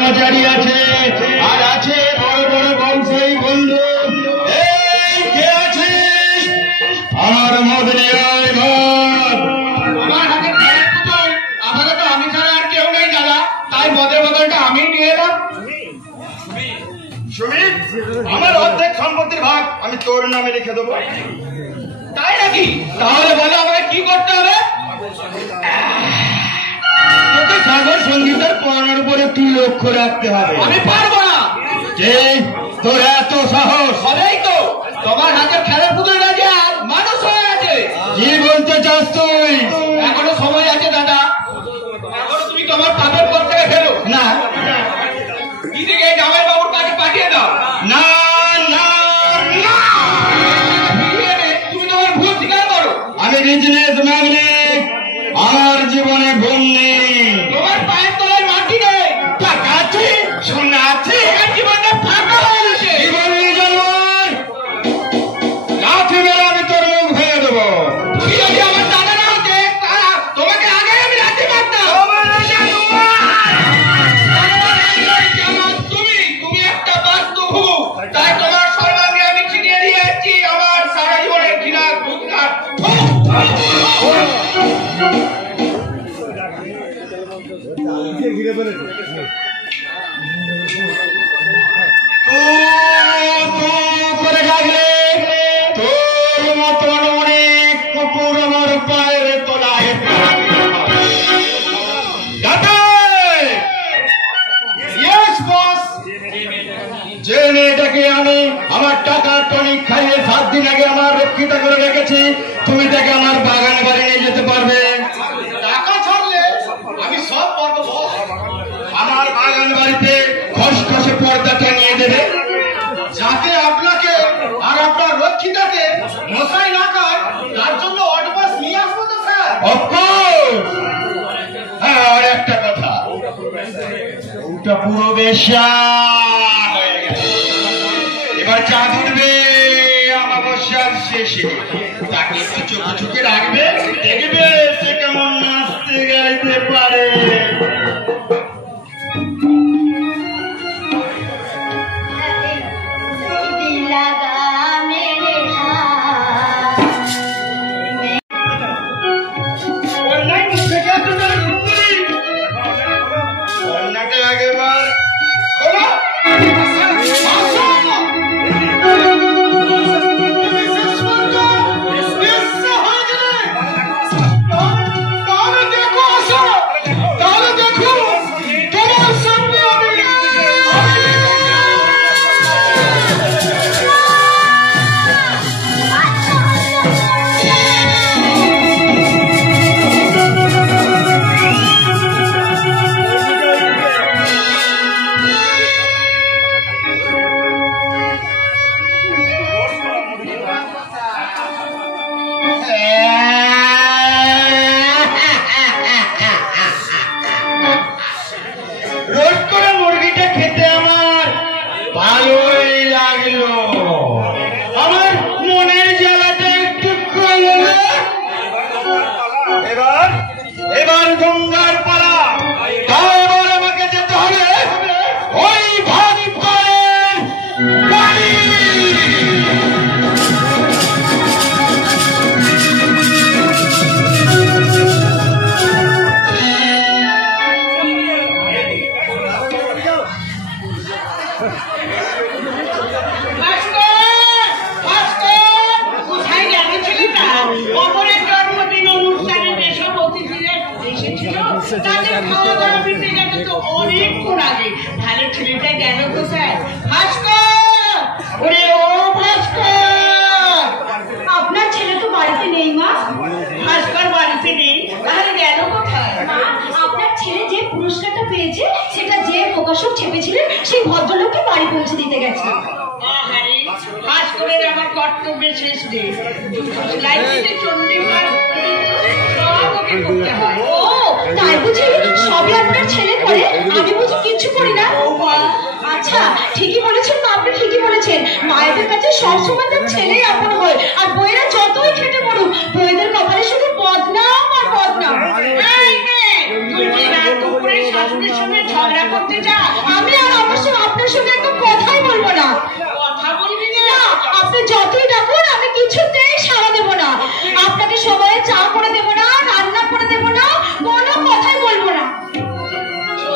কর্মচারী আছে, আর আছে বড় বড় বংশী বন্ধু। এই কে আছে? আমার মদ নিয়ে আয়, মদ। আমার হাতে খেলার বোতল, আপাতত আমি ছাড়া আর কেউ নেই দাদা, তাই মদের বোতলটা আমি নিয়ে এলাম। সুমিত, আমার অর্ধেক সম্পত্তির ভাগ আমি তোর নামে লিখে দেবো। তাই নাকি? তাহলে বলো আমাকে কি করতে হবে? তোকে সাগর সঙ্গীতের পড়ানোর উপর একটু লক্ষ্য রাখতে হবে। আমি পারবো না। তোর এত সাহস? হবেই তো, তোমার হাতে খেলার পুতুলটা যে আজ মানুষ হয়ে আছে। কি বলতে চাস তুই? এখনো সময় আছে দাদা, এখনো তুমি তোমার পাপের পর থেকে ফেরো না, দিদিকে জামাই বাবুর কাছে পাঠিয়ে দাও। না, না, না। তুমি তোমার ভুল স্বীকার করো। আমি বিজনেস ম্যাগনেট, আমার জীবনে ভুল নেই। তোমার পায়ের তলায় মাটি নেই, টাকা আছে, সোনা আছে, তোমার জীবনটা ফাঁকা হয়ে গেছে। কি বললি জানোয়ার? লাঠি মেরে আমি তোর মুখ ভেঙে দেবো। তুমি যদি আমার দাদা না হতে, তোমাকে আগে আমি লাঠি মারতাম। তুমি একটা বাস্তু, তাই তোমার সর্বাঙ্গে আমি ছিটিয়ে দিয়েছি আমার সারা জীবনের ঘৃণার ভূতঘাত। করে থাকলে তোর মতন অনেক কুকুর আমার পায়ের তলায়। যে মেয়েটাকে আমি আমার টাকার টনিক খাইয়ে 7 দিন আগে আমার রক্ষিতা করে রেখেছি, তুমি তাকে আমার বাগান বাড়ি নিয়ে যেতে পারবে? টাকা ছাড়লে আমি সব পারবো। আমার বাগান বাড়িতে খসখসে পর্দাটা নিয়ে দেবে, যাতে আপনাকে আর আপনার রক্ষিতাকে মশাই না খায়, তার জন্য অডবাস নিয়ে আসবো তো স্যার। অফকোর্স। হ্যাঁ, আর একটা কথা, ওটা পুরো বেশ্যা হয়ে গেছে। এবার চাঁদ উঠবে অমাবস্যার শেষে, তাকে একটু চোখে চোখে রাখবে, দেখবে সে কেমন নাচতে গাইতে পারে। কন্যাকে আগেবার খোলো। ভালো ছেলেটা গেল কোথায়? ভাস্কর, ওরে ও ভাস্কর, আপনার ছেলে তো বাড়িতে নেই মা। ভাস্কর বাড়িতে নেই, তাহলে গেল কোথায়? মা, আপনার ছেলে যে পুরস্কারটা পেয়েছে সেটা যে প্রকাশক ছেপেছিলেন সেই ভদ্রলোককে বাড়ি পৌঁছে দিতে গেছে। ভাস্করের আমার কর্তব্যের শেষ নেই। ও তাই বুঝি সবই আপনার ছেলে করে, আমি বুঝি কিচ্ছু করি না। আচ্ছা, ঠিকই বলেছেন মা, আপনি ঠিকই বলেছেন। মায়েদের কাছে সবসময় তার ছেলেই আপন হয়, আর বইয়েরা যতই খেটে পড়ুক বইয়েদের কপালে শুধু বদনাম আর বদনাম। এই মেয়ে, তুই কি রাত দুপুরে শাশুড়ির সঙ্গে ঝগড়া করতে যা কথা বলবি না? আপনি যতই ডাকুন আমি কিছুতেই সাড়া দেবো না। আপনাকে সময়ে চা করে দেবো না, রান্না করে দেবো না, কোনো কথাই বলবো না।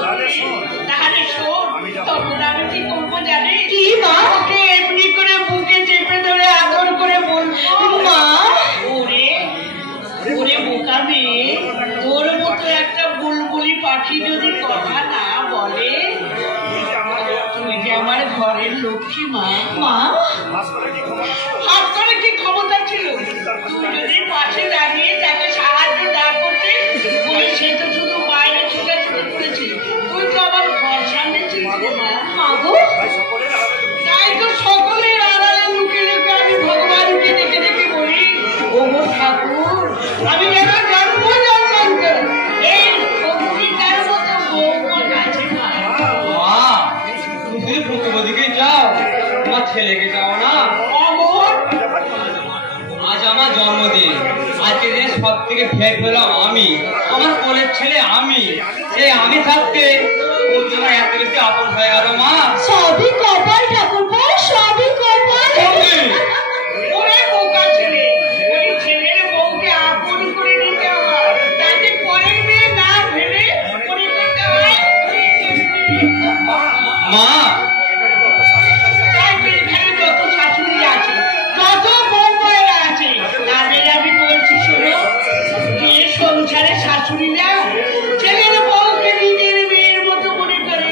তাহলে শোন, তখন আমি কি করবো জানিস? কি মা? ওকে এমনি করে বুকে চেপে ধরে আদর করে বলবো, মা, ওরে ওরে বোকা মেয়ে, তোর মতো একটা বুলবুলি পাখি যদি কথা না বলে, তুই যে আমার ঘরের লক্ষ্মী মা। মা, হাত করে কি ক্ষমতা ছিল? তুই যদি পাশে দাঁড়িয়ে তাকে সাহায্য না করতে, বলে সে তো শুধু বাইরে ছোটাছুটি করেছিল, তুই তো আমার ঘর সামনেছিস মা। মাগো, তাই তো সকলের আড়ালে লুকে লুকে আমি ভগবানকে ডেকে ডেকে বলি, ও গো ঠাকুর, আমি যেন জন্ম জন্মান্তর এই ফকিরটার মতো বউমা আছে মা। মা, তুমি শুধু প্রতিপদিকেই চাও, তোমার ছেলেকে চাও না? অমর, আজ আমার জন্মদিন, আজকে দিনে সব থেকে ভেট পেলাম আমি, আমার কোলের ছেলে আমি, সেই আমি থাকতে ও তোমার এত বেশি আপন হয়ে গেল মা। সবই কপাল ঠাকুরপো, সবই কপাল। ওরে বোকা ছেলে, ওই ছেলের বউকে আপন করে নিতে হয়, তাতে পরের মেয়ে না ভেবে করে নিতে হয়। মা, তাই তো এখানে যত শাশুড়ি আছে, যত বউমায়েরা আছে, তাদের আমি বলছি শোনো, যে সংসারে শাশুড়িরা ছেলের বউকে নিজের মেয়ের মতো মনে করে,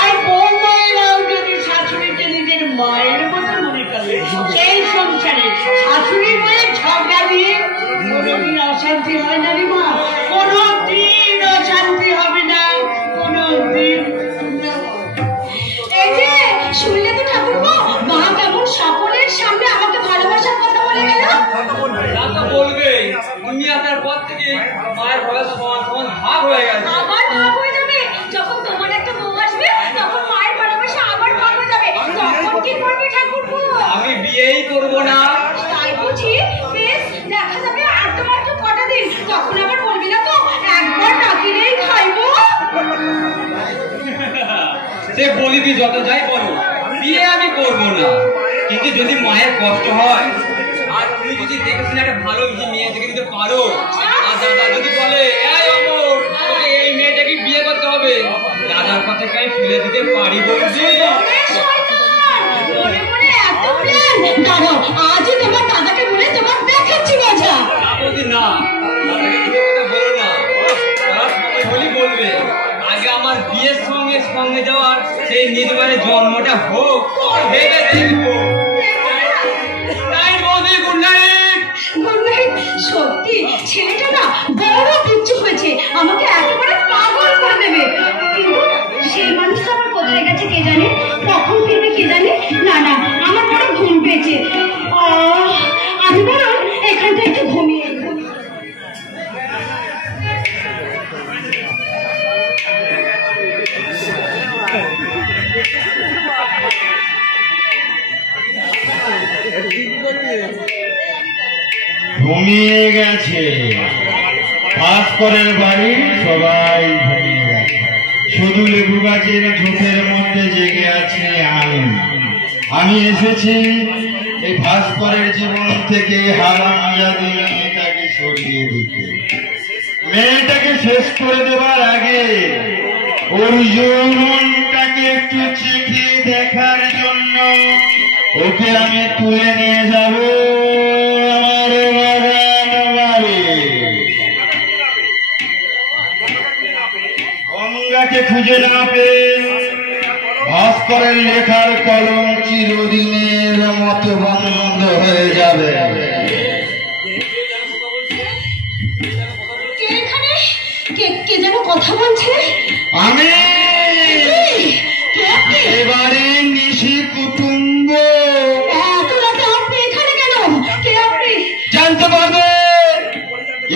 আর বউমায়েরাও যদি শাশুড়িকে নিজের মায়ের মতো মনে করে, সেই সংসারে শাশুড়ি মেয়ে ঝগড়া দিয়ে কোনোদিন অশান্তি হয় না রে মা, কোনোদিন অশান্তি হবে না, কোনোদিন। এই যে শুনলে তো ঠাকুরপো, মা কেমন সকলের সামনে আমাকে ভালোবাসার কথা বলে গেল। তা তো বলবেই, তুমি আসার পর থেকে মায়ের ঘরে সমান সমান ভাগ হয়ে গেছে। আবার ভাগ হয়ে যাবে? যখন তোমার একটা বউ আসবে তখন মায়ের ভালোবাসা আবার ভাগ হয়ে যাবে, তখন কি করবে ঠাকুরপো? আমি বিয়েই করবো না। তাই বুঝি? বেশ, দেখা যাবে আর তো মাত্র কটা দিন, তখন আবার বলবি না তো একবার না কিনেই খাইবো। সে বলি তুই যত যাই করো, বিয়ে আমি করবো না, কিন্তু যদি মায়ের কষ্ট হয় আর তুমি যদি দেখে শুনে একটা ভালো মেয়ে দেখে দিতে পারো, আর দাদা যদি বলে এই অমর তোকে এই মেয়েটাকে বিয়ে করতে হবে, দাদার কাছে কাই ফেলে দিতে পারি বলছি। ওরে শয়তান, মনে মনে এত প্ল্যান। দাঁড়াও, আজই তোমার দাদাকে বলে তোমার দেখাচ্ছি মজা। বলছি না, দাদাকে বিয়ে কথা বলো না, তারা সময় হলেই বলবে, আগে আমার বিয়ের সঙ্গে সঙ্গে যাওয়ার সেই নিজবারের জন্মটা হোক, ভেবে দেখবো। Good night. Good night. সত্যি ছেলেটা না বড় পিচ্চু হয়েছে, আমাকে একেবারে পাগল করে দেবে। কিন্তু সেই মানুষটা আমার কোথায় গেছে কে জানে, কখন ফিরবে কে জানে। না না, আমার বড় ঘুম পেয়েছে, আমি বরং এখানটা একটু ঘুমিয়ে নেব। ঘুমিয়ে গেছে, ভাস্করের বাড়ির সবাই ঘুমিয়ে গেছে, শুধু লেবু গাছের ঝোপের মধ্যে জেগে আছে আমি এসেছি এই ভাস্করের জীবন থেকে হারামজাদি মেয়েটাকে সরিয়ে দিতে, মেয়েটাকে শেষ করে দেবার আগে ওর যৌবনটাকে একটু চেখে দেখার জন্য ওকে আমি তুলে নিয়ে যাব আমার বাগান বাড়ি। গঙ্গাকে খুঁজে না পেয়ে ভাস্করের লেখার কলম চিরদিনের মতো বন্ধ হয়ে যাবে। কে এখানে? কে যেন কথা বলছে? আমি কে আপনি? এবারে নিশি কুটুম্ব। এত রাতে আপনি এখানে কেন? কে আপনি? জানতে পারবে,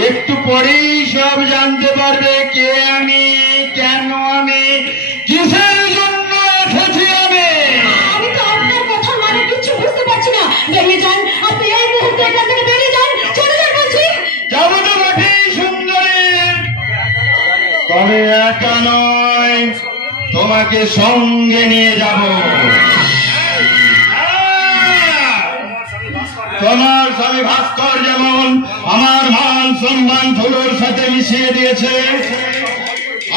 একটু পরেই সব জানতে পারবে কে আমি, কেন আমি, কিসের জন্য এসেছি আমি। আমি তো আপনার কথা মানে কিছু বুঝতে পারছি না। বেরিয়ে যান, আপনি এই মুহূর্তে এখান থেকে বেরিয়ে যান, চলে যান বলছি। যাবো তো বটেই সুন্দরী, তবে একা নয়, তোমাকে সঙ্গে নিয়ে যাব। স্বামী ভাস্কর যেমন আমার মান সম্মান ধুলোর সাথে মিশিয়ে দিয়েছে,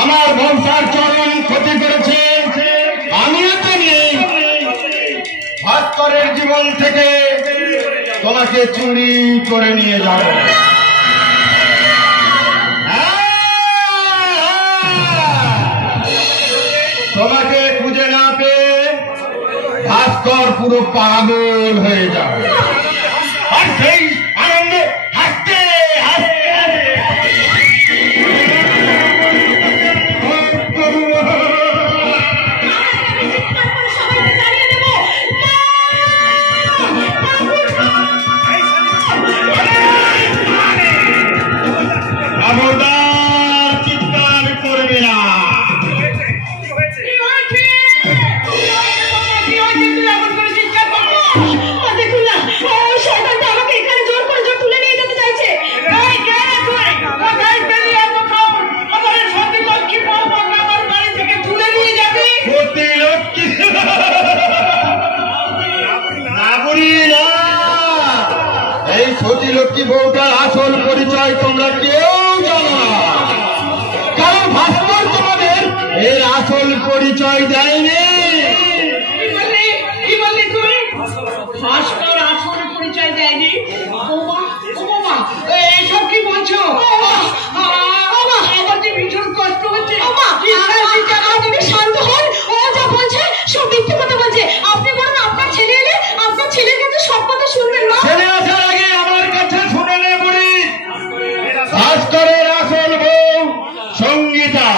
আমার বংশার চরম ক্ষতি করেছে, আমিও তো নেই। ভাস্করের জীবন থেকে তোমাকে চুরি করে নিয়ে যাব। তোমাকে খুঁজে না পেয়ে ভাস্কর পুরো পাগল হয়ে যাবে, আর সেই আনন্দে হাসতে হাসতে সবাইকে জানিয়ে দেবো। খবরদার চিৎকার করবে না। দেখুন না, ওই শয়তানটা আমাকে এখানে জোর করে তুলে নিয়ে যেতে চাইছে। এই সতী লক্ষ্মী বউটার আসল পরিচয় তোমরা কেউ জানো না, কারণ ভাস্কর তোমাদের এর আসল পরিচয় দেয়নি। ভাস্কর আসল পরিচয় দেয়নি? এসব কি বলছো? আমার যে ভীষণ কষ্ট হচ্ছে। আপনি শান্ত হন, ও যা বলছে সব মিথ্যে কথা বলছে। আপনি বলেন আপনার ছেলে এলে আপনার ছেলের কাছে সব কথা শুনবেন না। ছেলে আসার আগে আমার কাছে শুনে নে বুড়ি, ভাস্করের আসল বউ সঙ্গীতা।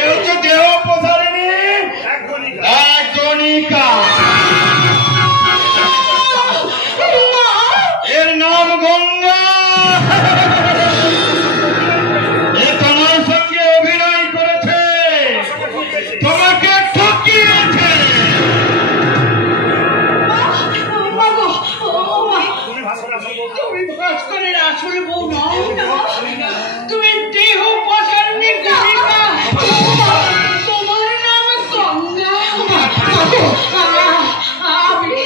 এ হচ্ছে দেহ প্রসারিণী এক গণিকা। এর নাম গঙ্গা। এ তোমার সঙ্গে অভিনয় করেছে, তোমাকে ঠকিয়েছে। তুমি ভাস্করের আসল বউ নও, তুমি দেহ প্রসারিণী গণিকা। তোমার নাম গঙ্গা। তুমি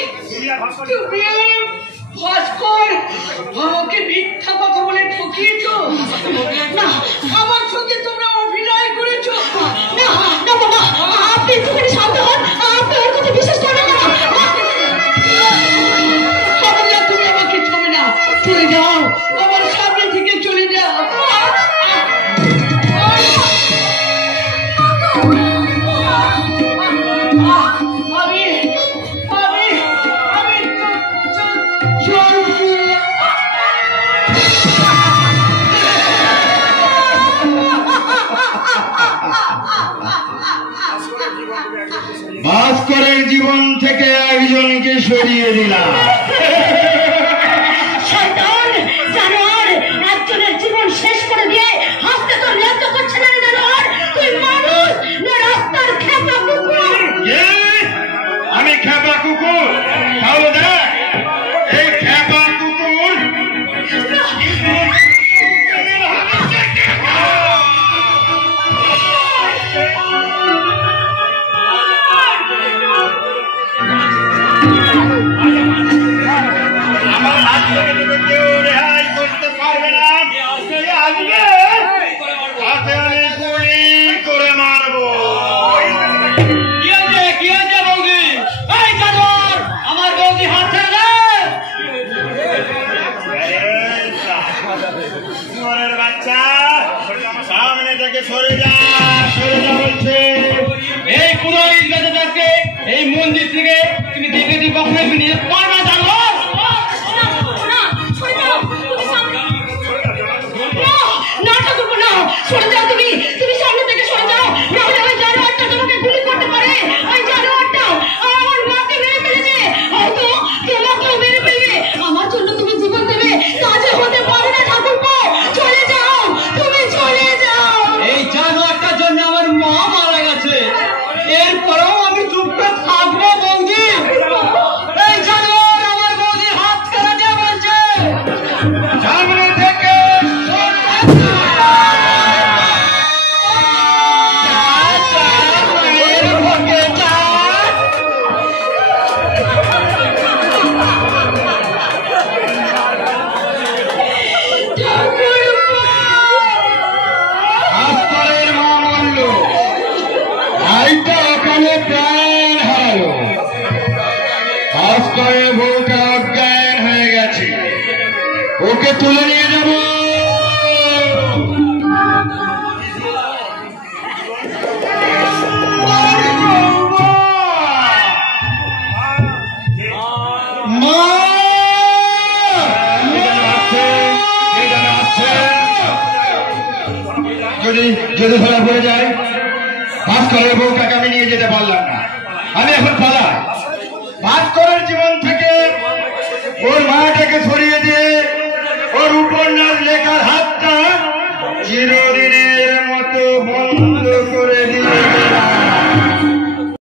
ভাস্কর আমাকে মিথ্যা কথা বলে ঠকিয়েছ না, আমার সঙ্গে তোমরা অভিনয় করেছো। না না বাবা, আপনি একটুখানি শান্ত হন, আপনি ওর কথা বিশ্বাস করবেন না। খবরদার তুমি আমাকে ছবে না, চলে যাও, আমার সামনে থেকে চলে যাও। আমি আমি আমি চলছি। ভাস্করের জীবন থেকে একজনকে সরিয়ে দিলাম। শয়তান জানোয়ার, একজনের জীবন শেষ করে দিয়ে হাসতে তো লজ্জা করছে না রে জানোয়ার। তুই মানুষ না রাস্তার খেপা কুকুর? এ, আমি খেপা কুকুর? তাহলে দেখ এই খেপা কুকুর আমার হাত থেকে তোকে কেউ রেহাই করতে পারবে না। আসবে হাতে আমি গুলি করে মারবো। কি আছে বৌদি? এই জানোয়ার, আমার বৌদি হাত ছেড়ে শুয়োরের বাচ্চা, সামনে থেকে সরে যা বলছে। এই পুরোহিত বেঁচে থাকতে এই মন্দির থেকে তুমি দেখে দিয়ে কখনোই নিয়ে পারবা জানো? নাটক করবো না, সরে যাও তুমি, তুমি সামনে থেকে সরে যাও, নাহলে ওই জানোয়ারটা তোমাকে গুলি করতে পারে। ওই জানোয়ারটা আমার মাকে মেরে ফেলেছে, হয়তো তোমাকেও মেরে ফেলবে। আমার জন্য তুমি জীবন দেবে, কাজে হতে পারে না ঠাকুরপো। চলে যাও, তুমি চলে যাও। এই জানোয়ারটার জন্য আমার মা মারা গেছে, এরপরেও আমি চুপ করে থাকবো বৌদি? এই জানোয়ার ভাস্করের বউটা অজ্ঞান হয়ে গেছে, ওকে তুলে নিয়ে যাব। যদি ধরা পড়ে যায়, ভাস্করের বউটাকে আমি নিয়ে যেতে পারলাম না, আমি এখন পালা। ভাস্করের জীবন থেকে ওর মাটাকে সরিয়ে দিয়ে ওর উপন্যাস লেখার হাতটা চিরদিন